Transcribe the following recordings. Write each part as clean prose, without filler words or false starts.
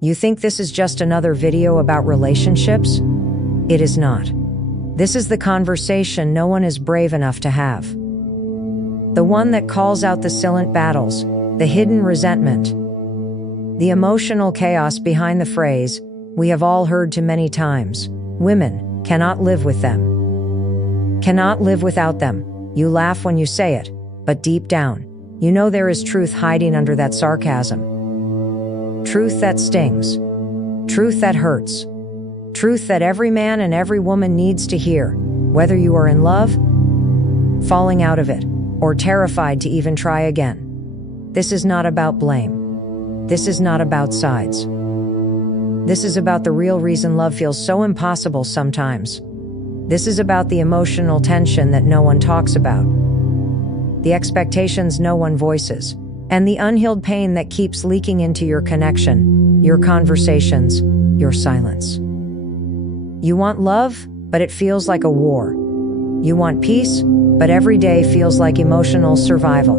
You think this is just another video about relationships? It is not. This is the conversation no one is brave enough to have. The one that calls out the silent battles, the hidden resentment, the emotional chaos behind the phrase we have all heard too many times. Women cannot live with them. Cannot live without them. You laugh when you say it, but deep down, you know there is truth hiding under that sarcasm. Truth that stings. Truth that hurts. Truth that every man and every woman needs to hear, whether you are in love, falling out of it, or terrified to even try again. This is not about blame. This is not about sides. This is about the real reason love feels so impossible sometimes. This is about the emotional tension that no one talks about, the expectations no one voices, and the unhealed pain that keeps leaking into your connection, your conversations, your silence. You want love, but it feels like a war. You want peace, but every day feels like emotional survival.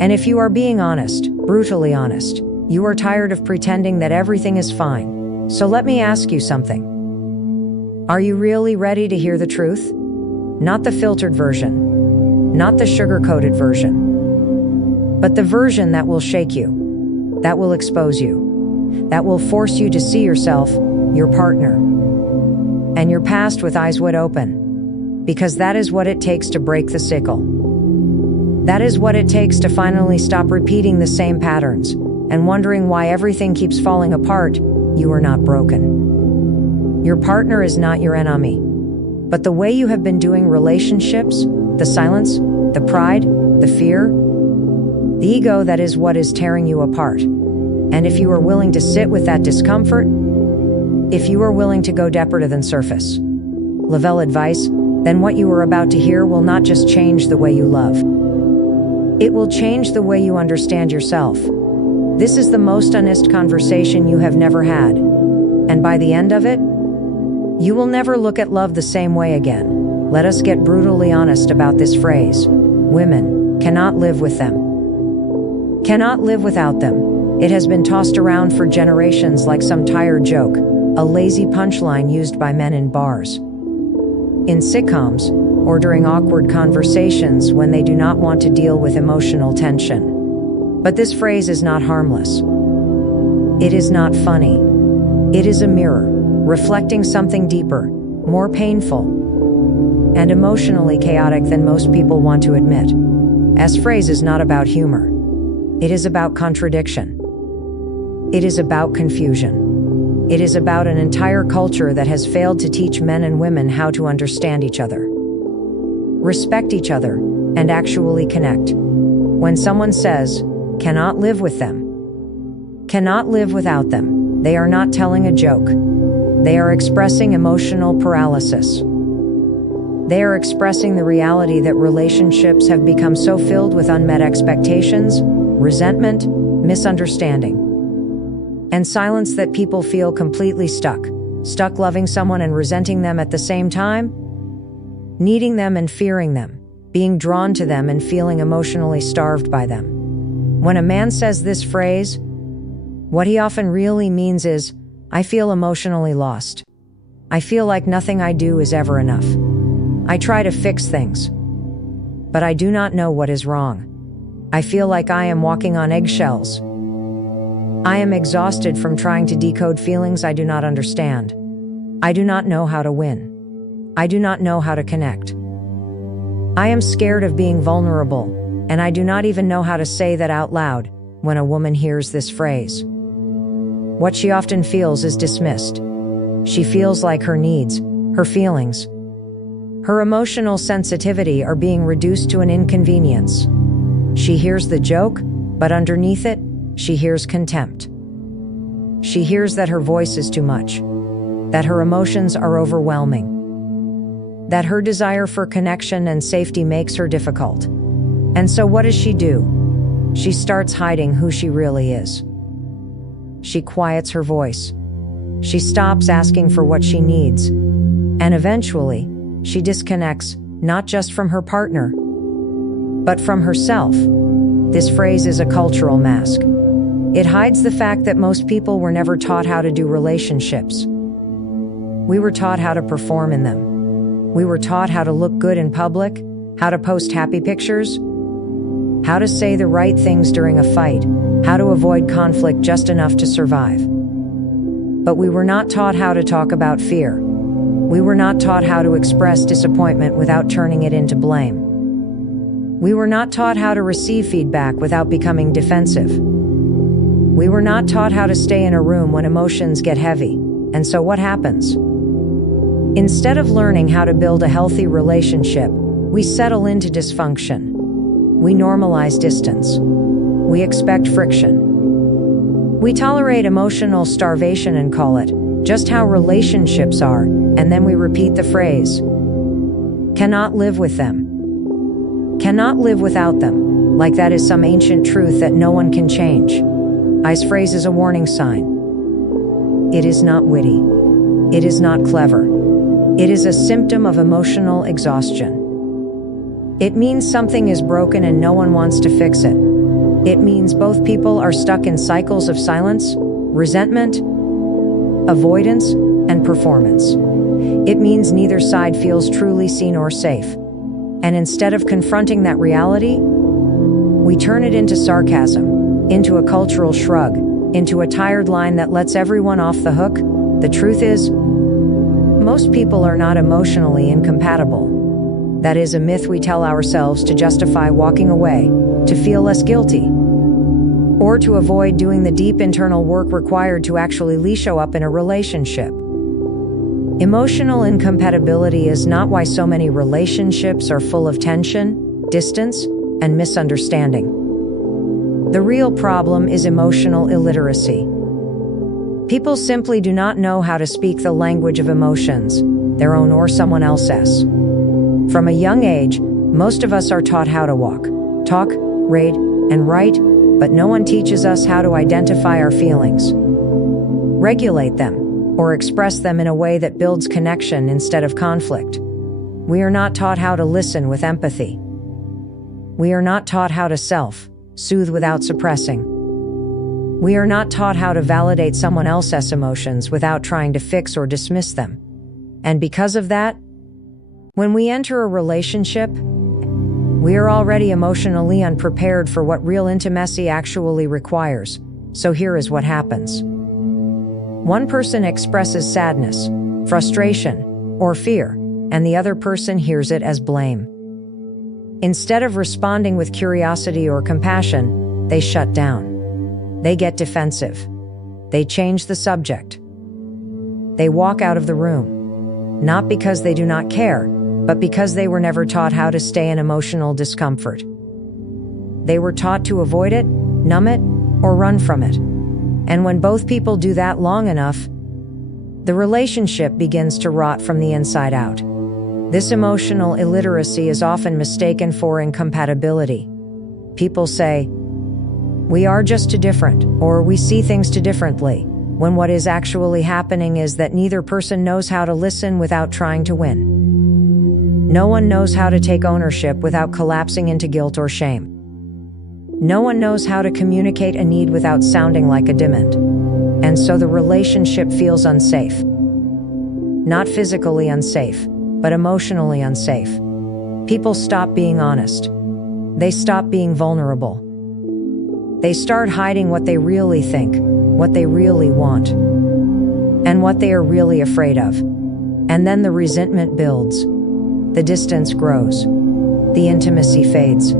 And if you are being honest, brutally honest, you are tired of pretending that everything is fine. So let me ask you something. Are you really ready to hear the truth? Not the filtered version, not the sugar-coated version, but the version that will shake you, that will expose you, that will force you to see yourself, your partner, and your past with eyes wide open, because that is what it takes to break the cycle. That is what it takes to finally stop repeating the same patterns and wondering why everything keeps falling apart. You are not broken. Your partner is not your enemy, but the way you have been doing relationships, the silence, the pride, the fear, the ego, that is what is tearing you apart. And if you are willing to sit with that discomfort, if you are willing to go deeper than surface level advice, then what you are about to hear will not just change the way you love. It will change the way you understand yourself. This is the most honest conversation you have never had. And by the end of it, you will never look at love the same way again. Let us get brutally honest about this phrase. Women cannot live with them. Cannot live without them. It has been tossed around for generations like some tired joke, a lazy punchline used by men in bars, in sitcoms, or during awkward conversations when they do not want to deal with emotional tension. But this phrase is not harmless. It is not funny. It is a mirror, reflecting something deeper, more painful, and emotionally chaotic than most people want to admit. This phrase is not about humor. It is about contradiction. It is about confusion. It is about an entire culture that has failed to teach men and women how to understand each other, respect each other, and actually connect. When someone says, cannot live with them, cannot live without them, they are not telling a joke. They are expressing emotional paralysis. They are expressing the reality that relationships have become so filled with unmet expectations, resentment, misunderstanding, and silence that people feel completely stuck loving someone and resenting them at the same time, needing them and fearing them, being drawn to them and feeling emotionally starved by them. When a man says this phrase, what he often really means is, I feel emotionally lost. I feel like nothing I do is ever enough. I try to fix things, but I do not know what is wrong. I feel like I am walking on eggshells. I am exhausted from trying to decode feelings I do not understand. I do not know how to win. I do not know how to connect. I am scared of being vulnerable, and I do not even know how to say that out loud. When a woman hears this phrase, what she often feels is dismissed. She feels like her needs, her feelings, her emotional sensitivity are being reduced to an inconvenience. She hears the joke, but underneath it, she hears contempt. She hears that her voice is too much, that her emotions are overwhelming, that her desire for connection and safety makes her difficult. And so what does she do? She starts hiding who she really is. She quiets her voice. She stops asking for what she needs. And eventually, she disconnects, not just from her partner, but from herself. This phrase is a cultural mask. It hides the fact that most people were never taught how to do relationships. We were taught how to perform in them. We were taught how to look good in public, how to post happy pictures, how to say the right things during a fight, how to avoid conflict just enough to survive. But we were not taught how to talk about fear. We were not taught how to express disappointment without turning it into blame. We were not taught how to receive feedback without becoming defensive. We were not taught how to stay in a room when emotions get heavy. And so what happens? Instead of learning how to build a healthy relationship, we settle into dysfunction. We normalize distance. We expect friction. We tolerate emotional starvation and call it just how relationships are, and then we repeat the phrase, cannot live with them. Cannot live without them, like that is some ancient truth that no one can change. I's phrase is a warning sign. It is not witty. It is not clever. It is a symptom of emotional exhaustion. It means something is broken and no one wants to fix it. It means both people are stuck in cycles of silence, resentment, avoidance, and performance. It means neither side feels truly seen or safe. And instead of confronting that reality, we turn it into sarcasm, into a cultural shrug, into a tired line that lets everyone off the hook. The truth is, most people are not emotionally incompatible. That is a myth we tell ourselves to justify walking away, to feel less guilty, or to avoid doing the deep internal work required to actually show up in a relationship. Emotional incompatibility is not why so many relationships are full of tension, distance, and misunderstanding. The real problem is emotional illiteracy. People simply do not know how to speak the language of emotions, their own or someone else's. From a young age, most of us are taught how to walk, talk, read, and write, but no one teaches us how to identify our feelings, regulate them, or express them in a way that builds connection instead of conflict. We are not taught how to listen with empathy. We are not taught how to soothe without suppressing. We are not taught how to validate someone else's emotions without trying to fix or dismiss them. And because of that, when we enter a relationship, we are already emotionally unprepared for what real intimacy actually requires. So here is what happens. One person expresses sadness, frustration, or fear, and the other person hears it as blame. Instead of responding with curiosity or compassion, they shut down. They get defensive. They change the subject. They walk out of the room. Not because they do not care, but because they were never taught how to stay in emotional discomfort. They were taught to avoid it, numb it, or run from it. And when both people do that long enough, the relationship begins to rot from the inside out. This emotional illiteracy is often mistaken for incompatibility. People say, "We are just too different," or "We see things too differently," when what is actually happening is that neither person knows how to listen without trying to win. No one knows how to take ownership without collapsing into guilt or shame. No one knows how to communicate a need without sounding like a demand. And so the relationship feels unsafe. Not physically unsafe, but emotionally unsafe. People stop being honest. They stop being vulnerable. They start hiding what they really think, what they really want, and what they are really afraid of. And then the resentment builds. The distance grows. The intimacy fades.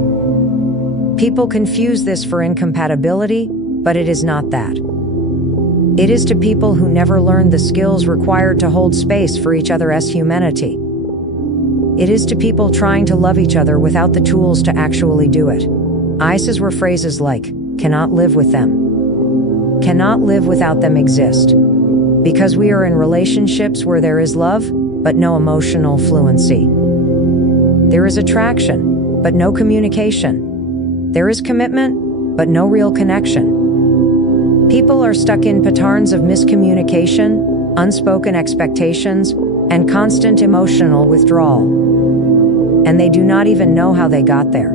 People confuse this for incompatibility, but it is not that. It is to people who never learned the skills required to hold space for each other as humanity. It is to people trying to love each other without the tools to actually do it. ICEs were phrases like, "cannot live with them." "Cannot live without them" exist because we are in relationships where there is love, but no emotional fluency. There is attraction, but no communication. There is commitment, but no real connection. People are stuck in patterns of miscommunication, unspoken expectations, and constant emotional withdrawal. And they do not even know how they got there.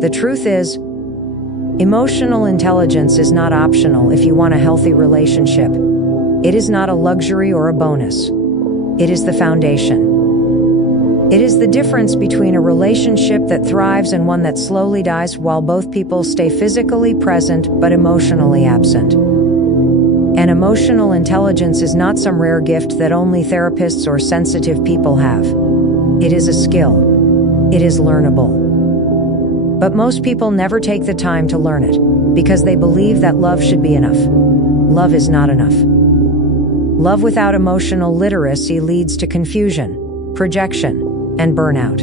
The truth is, Emotional intelligence is not optional if you want a healthy relationship. It is not a luxury or a bonus. It is the foundation. It is the difference between a relationship that thrives and one that slowly dies while both people stay physically present but emotionally absent. And emotional intelligence is not some rare gift that only therapists or sensitive people have. It is a skill. It is learnable. But most people never take the time to learn it, because they believe that love should be enough. Love is not enough. Love without emotional literacy leads to confusion, projection, and burnout.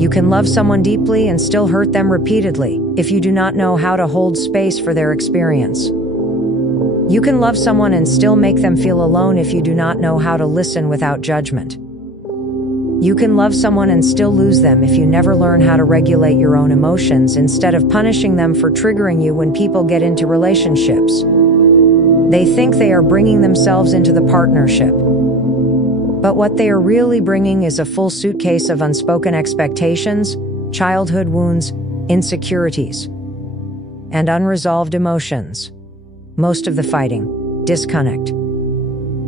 You can love someone deeply and still hurt them repeatedly if you do not know how to hold space for their experience. You can love someone and still make them feel alone if you do not know how to listen without judgment. You can love someone and still lose them if you never learn how to regulate your own emotions instead of punishing them for triggering you. When people get into relationships, they think they are bringing themselves into the partnership. But what they are really bringing is a full suitcase of unspoken expectations, childhood wounds, insecurities, and unresolved emotions. Most of the fighting, disconnect,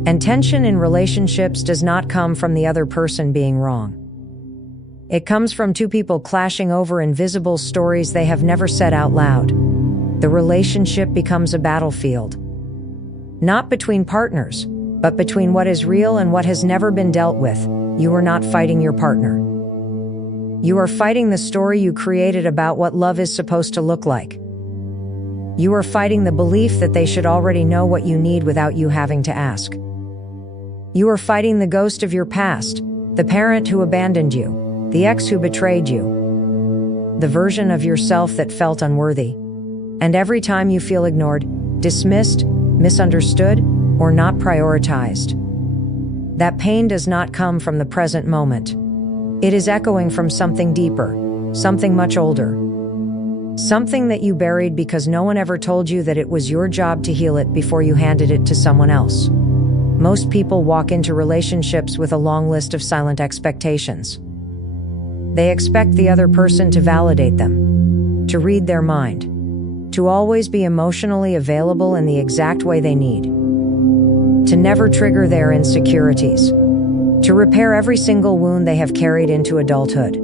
and tension in relationships does not come from the other person being wrong. It comes from two people clashing over invisible stories they have never said out loud. The relationship becomes a battlefield. Not between partners, but between what is real and what has never been dealt with. You are not fighting your partner. You are fighting the story you created about what love is supposed to look like. You are fighting the belief that they should already know what you need without you having to ask. You are fighting the ghost of your past, the parent who abandoned you, the ex who betrayed you, the version of yourself that felt unworthy. And every time you feel ignored, dismissed, misunderstood, or not prioritized, that pain does not come from the present moment. It is echoing from something deeper, something much older, something that you buried because no one ever told you that it was your job to heal it before you handed it to someone else. Most people walk into relationships with a long list of silent expectations. They expect the other person to validate them, to read their mind, to always be emotionally available in the exact way they need, to never trigger their insecurities, to repair every single wound they have carried into adulthood.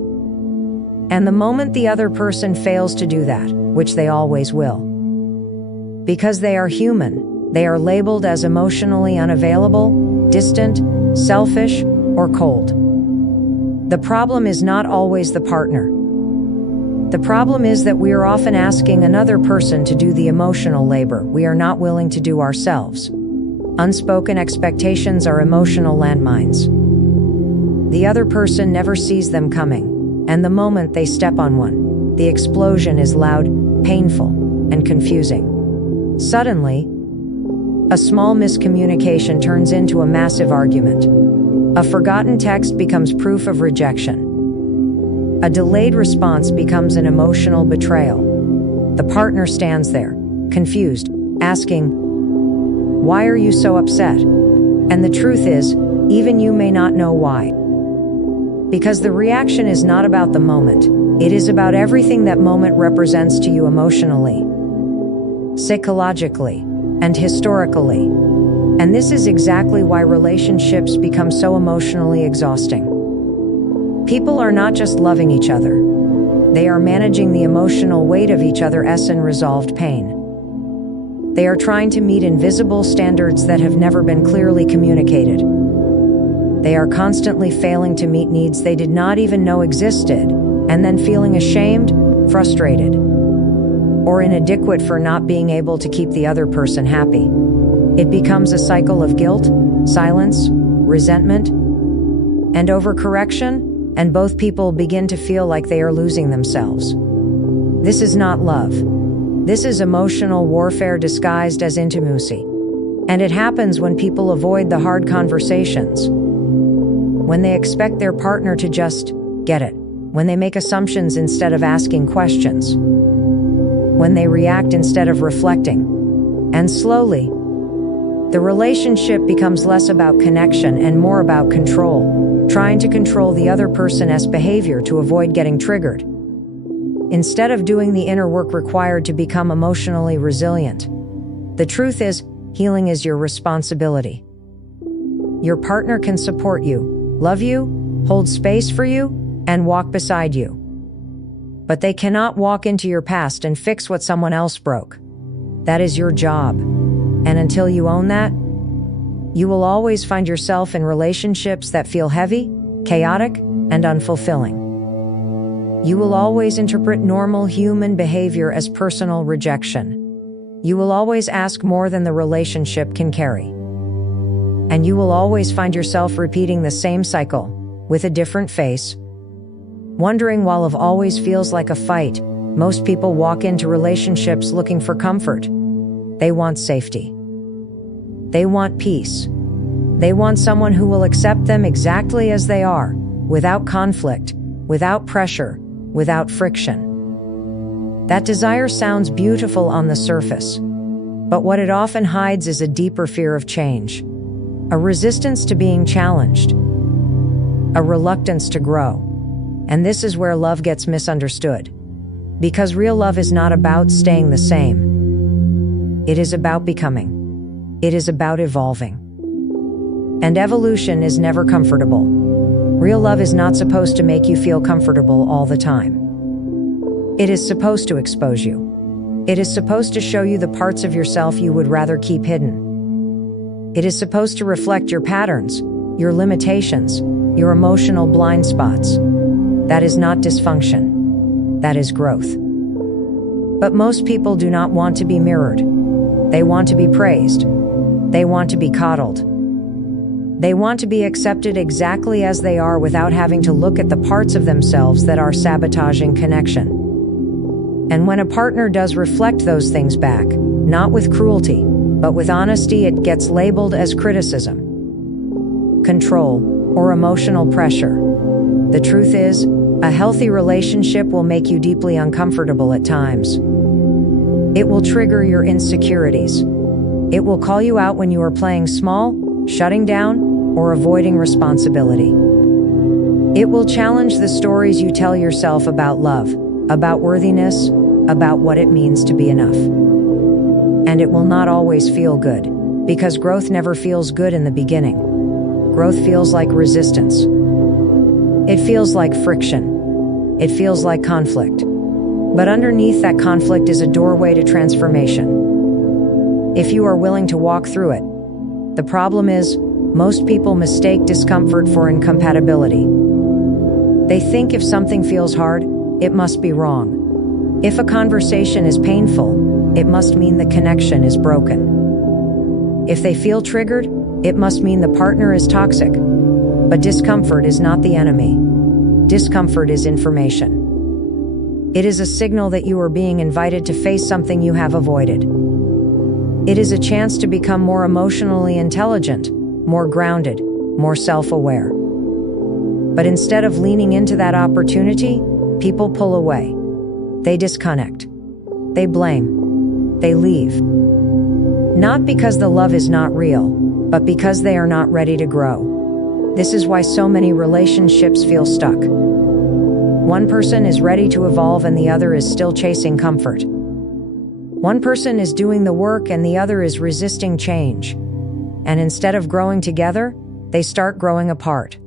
And the moment the other person fails to do that, which they always will, because they are human, they are labeled as emotionally unavailable, distant, selfish, or cold. The problem is not always the partner. The problem is that we are often asking another person to do the emotional labor we are not willing to do ourselves. Unspoken expectations are emotional landmines. The other person never sees them coming, and the moment they step on one, the explosion is loud, painful, and confusing. Suddenly, a small miscommunication turns into a massive argument. A forgotten text becomes proof of rejection. A delayed response becomes an emotional betrayal. The partner stands there, confused, asking, "Why are you so upset?" And the truth is, even you may not know why. Because the reaction is not about the moment. It is about everything that moment represents to you emotionally, psychologically, and historically. And this is exactly why relationships become so emotionally exhausting. People are not just loving each other. They are managing the emotional weight of each other's unresolved pain. They are trying to meet invisible standards that have never been clearly communicated. They are constantly failing to meet needs they did not even know existed, and then feeling ashamed, frustrated, or inadequate for not being able to keep the other person happy. It becomes a cycle of guilt, silence, resentment, and overcorrection, and both people begin to feel like they are losing themselves. This is not love. This is emotional warfare disguised as intimacy. And it happens when people avoid the hard conversations, when they expect their partner to just get it, when they make assumptions instead of asking questions, when they react instead of reflecting. And slowly, the relationship becomes less about connection and more about control, trying to control the other person's behavior to avoid getting triggered. instead of doing the inner work required to become emotionally resilient. The truth is, healing is your responsibility. Your partner can support you, love you, hold space for you, and walk beside you. But they cannot walk into your past and fix what someone else broke. That is your job. And until you own that, you will always find yourself in relationships that feel heavy, chaotic, and unfulfilling. You will always interpret normal human behavior as personal rejection. You will always ask more than the relationship can carry. And you will always find yourself repeating the same cycle, with a different face. Wondering why love always feels like a fight. Most people walk into relationships looking for comfort. They want safety. They want peace. They want someone who will accept them exactly as they are, without conflict, without pressure, without friction. That desire sounds beautiful on the surface, but what it often hides is a deeper fear of change, a resistance to being challenged, a reluctance to grow. And this is where love gets misunderstood. Because real love is not about staying the same. It is about becoming. It is about evolving. And evolution is never comfortable. Real love is not supposed to make you feel comfortable all the time. It is supposed to expose you. It is supposed to show you the parts of yourself you would rather keep hidden. It is supposed to reflect your patterns, your limitations, your emotional blind spots. That is not dysfunction. That is growth. But most people do not want to be mirrored. They want to be praised. They want to be coddled. They want to be accepted exactly as they are without having to look at the parts of themselves that are sabotaging connection. And when a partner does reflect those things back, not with cruelty, but with honesty, it gets labeled as criticism, control, or emotional pressure. The truth is, a healthy relationship will make you deeply uncomfortable at times. It will trigger your insecurities. It will call you out when you are playing small, shutting down, or avoiding responsibility. It will challenge the stories you tell yourself about love, about worthiness, about what it means to be enough. And it will not always feel good, because growth never feels good in the beginning. Growth feels like resistance. It feels like friction. It feels like conflict. But underneath that conflict is a doorway to transformation. If you are willing to walk through it. The problem is, most people mistake discomfort for incompatibility. They think if something feels hard, it must be wrong. If a conversation is painful, it must mean the connection is broken. If they feel triggered, it must mean the partner is toxic. But discomfort is not the enemy. Discomfort is information. It is a signal that you are being invited to face something you have avoided. It is a chance to become more emotionally intelligent, more grounded, more self-aware. But instead of leaning into that opportunity, people pull away. They disconnect. They blame. They leave. Not because the love is not real, but because they are not ready to grow. This is why so many relationships feel stuck. One person is ready to evolve and the other is still chasing comfort. One person is doing the work and the other is resisting change. And instead of growing together, they start growing apart.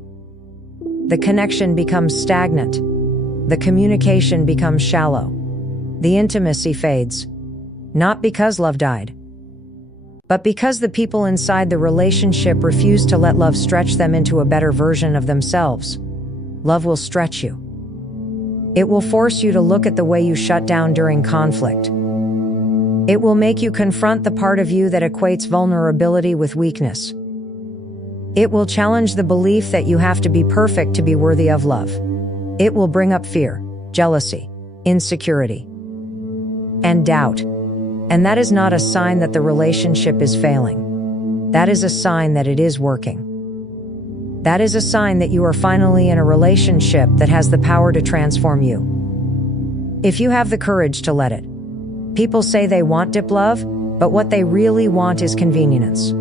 The connection becomes stagnant. The communication becomes shallow. The intimacy fades. Not because love died, but because the people inside the relationship refuse to let love stretch them into a better version of themselves. Love will stretch you. It will force you to look at the way you shut down during conflict. It will make you confront the part of you that equates vulnerability with weakness. It will challenge the belief that you have to be perfect to be worthy of love. It will bring up fear, jealousy, insecurity, and doubt. And that is not a sign that the relationship is failing. That is a sign that it is working. That is a sign that you are finally in a relationship that has the power to transform you. If you have the courage to let it. People say they want deep love, but what they really want is convenience.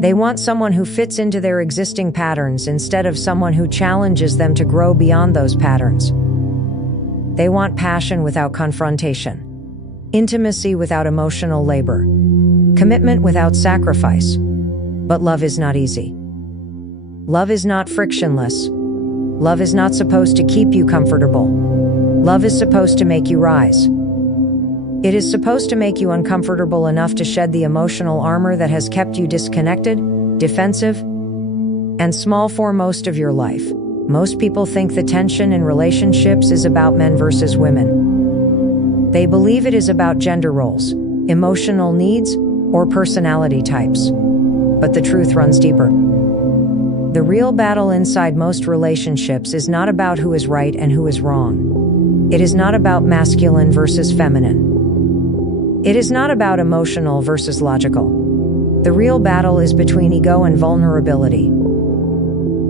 They want someone who fits into their existing patterns instead of someone who challenges them to grow beyond those patterns. They want passion without confrontation, intimacy without emotional labor, commitment without sacrifice. But love is not easy. Love is not frictionless. Love is not supposed to keep you comfortable. Love is supposed to make you rise. It is supposed to make you uncomfortable enough to shed the emotional armor that has kept you disconnected, defensive, and small for most of your life. Most people think the tension in relationships is about men versus women. They believe it is about gender roles, emotional needs, or personality types. But the truth runs deeper. The real battle inside most relationships is not about who is right and who is wrong. It is not about masculine versus feminine. It is not about emotional versus logical. The real battle is between ego and vulnerability.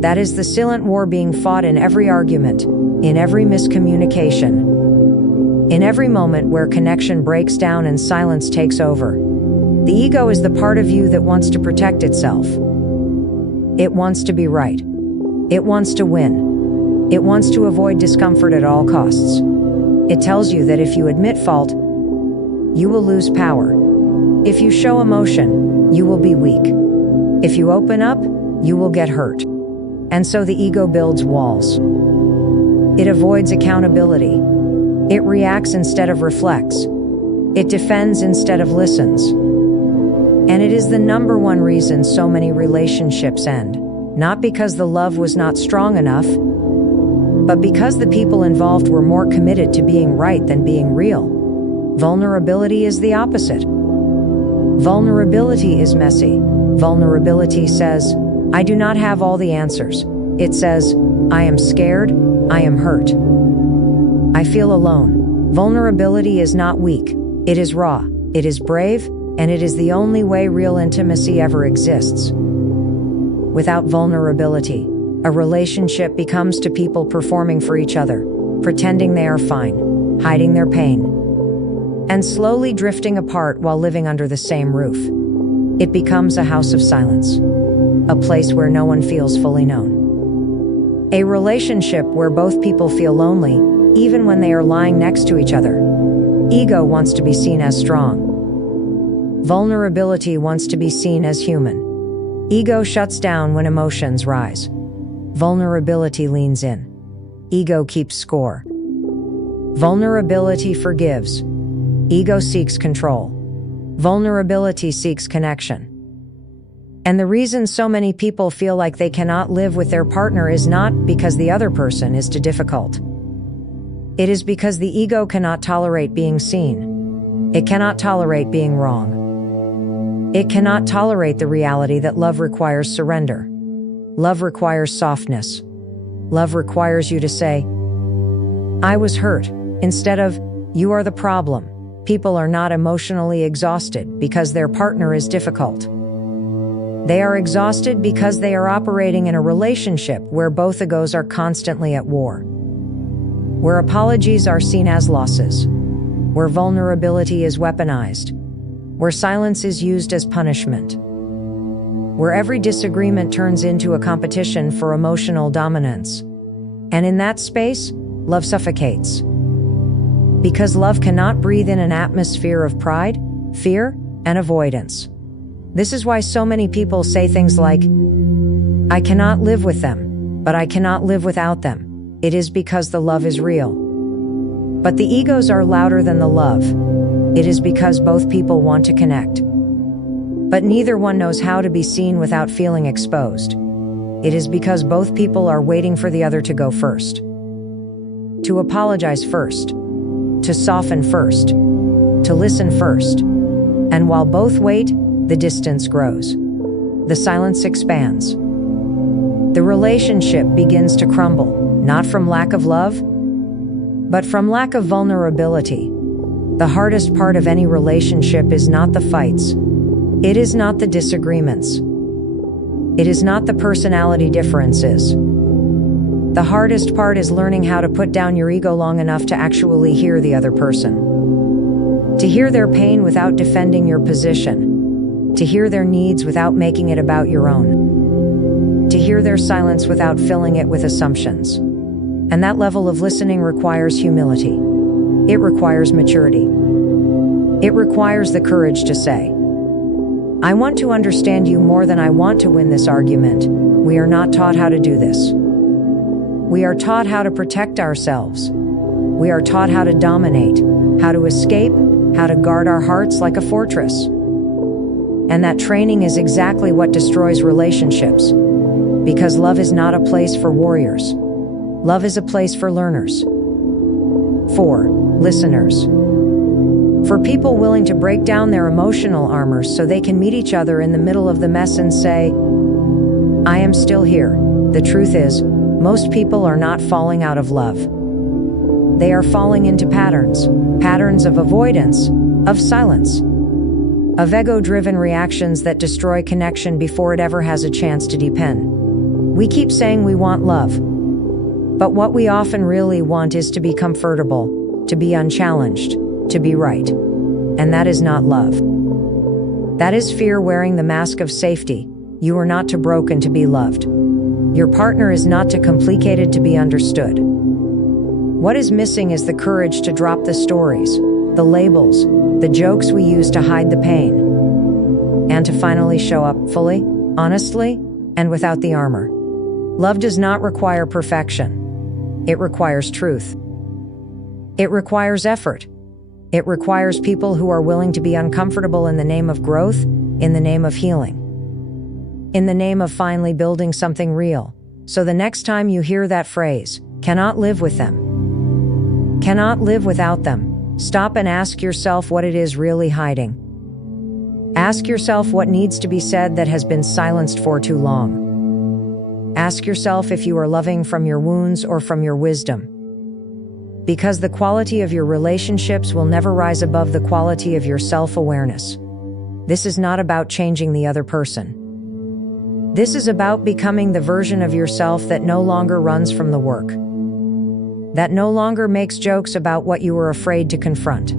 That is the silent war being fought in every argument, in every miscommunication, in every moment where connection breaks down and silence takes over. The ego is the part of you that wants to protect itself. It wants to be right. It wants to win. It wants to avoid discomfort at all costs. It tells you that if you admit fault, you will lose power. If you show emotion, you will be weak. If you open up, you will get hurt. And so the ego builds walls. It avoids accountability. It reacts instead of reflects. It defends instead of listens. And it is the number one reason so many relationships end. Not because the love was not strong enough, but because the people involved were more committed to being right than being real. Vulnerability is the opposite. Vulnerability is messy. Vulnerability says, I do not have all the answers. It says, I am scared, I am hurt. I feel alone. Vulnerability is not weak. It is raw. It is brave, and it is the only way real intimacy ever exists. Without vulnerability, a relationship becomes to people performing for each other, pretending they are fine, hiding their pain, and slowly drifting apart while living under the same roof. It becomes a house of silence, a place where no one feels fully known. A relationship where both people feel lonely, even when they are lying next to each other. Ego wants to be seen as strong. Vulnerability wants to be seen as human. Ego shuts down when emotions rise. Vulnerability leans in. Ego keeps score. Vulnerability forgives. Ego seeks control. Vulnerability seeks connection. And the reason so many people feel like they cannot live with their partner is not because the other person is too difficult. It is because the ego cannot tolerate being seen. It cannot tolerate being wrong. It cannot tolerate the reality that love requires surrender. Love requires softness. Love requires you to say, I was hurt, instead of, you are the problem. People are not emotionally exhausted because their partner is difficult. They are exhausted because they are operating in a relationship where both egos are constantly at war. Where apologies are seen as losses. Where vulnerability is weaponized. Where silence is used as punishment. Where every disagreement turns into a competition for emotional dominance. And in that space, love suffocates. Because love cannot breathe in an atmosphere of pride, fear, and avoidance. This is why so many people say things like, I cannot live with them, but I cannot live without them. It is because the love is real. But the egos are louder than the love. It is because both people want to connect. But neither one knows how to be seen without feeling exposed. It is because both people are waiting for the other to go first. To apologize first. To soften first, to listen first. And while both wait, the distance grows. The silence expands. The relationship begins to crumble, not from lack of love, but from lack of vulnerability. The hardest part of any relationship is not the fights. It is not the disagreements. It is not the personality differences. The hardest part is learning how to put down your ego long enough to actually hear the other person. To hear their pain without defending your position. To hear their needs without making it about your own. To hear their silence without filling it with assumptions. And that level of listening requires humility. It requires maturity. It requires the courage to say, I want to understand you more than I want to win this argument. We are not taught how to do this. We are taught how to protect ourselves. We are taught how to dominate, how to escape, how to guard our hearts like a fortress. And that training is exactly what destroys relationships. Because love is not a place for warriors. Love is a place for learners. 4. Listeners. For people willing to break down their emotional armor so they can meet each other in the middle of the mess and say, I am still here. The truth is, most people are not falling out of love. They are falling into patterns of avoidance, of silence, of ego-driven reactions that destroy connection before it ever has a chance to deepen. We keep saying we want love, but what we often really want is to be comfortable, to be unchallenged, to be right. And that is not love. That is fear wearing the mask of safety. You are not too broken to be loved. Your partner is not too complicated to be understood. What is missing is the courage to drop the stories, the labels, the jokes we use to hide the pain, and to finally show up fully, honestly, and without the armor. Love does not require perfection. It requires truth. It requires effort. It requires people who are willing to be uncomfortable in the name of growth, in the name of healing, in the name of finally building something real. So the next time you hear that phrase, cannot live with them, cannot live without them, stop and ask yourself what it is really hiding. Ask yourself what needs to be said that has been silenced for too long. Ask yourself if you are loving from your wounds or from your wisdom. Because the quality of your relationships will never rise above the quality of your self-awareness. This is not about changing the other person. This is about becoming the version of yourself that no longer runs from the work, that no longer makes jokes about what you were afraid to confront,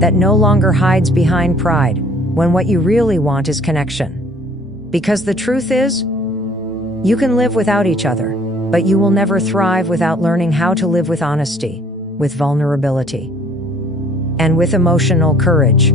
that no longer hides behind pride when what you really want is connection. Because the truth is, you can live without each other, but you will never thrive without learning how to live with honesty, with vulnerability, and with emotional courage.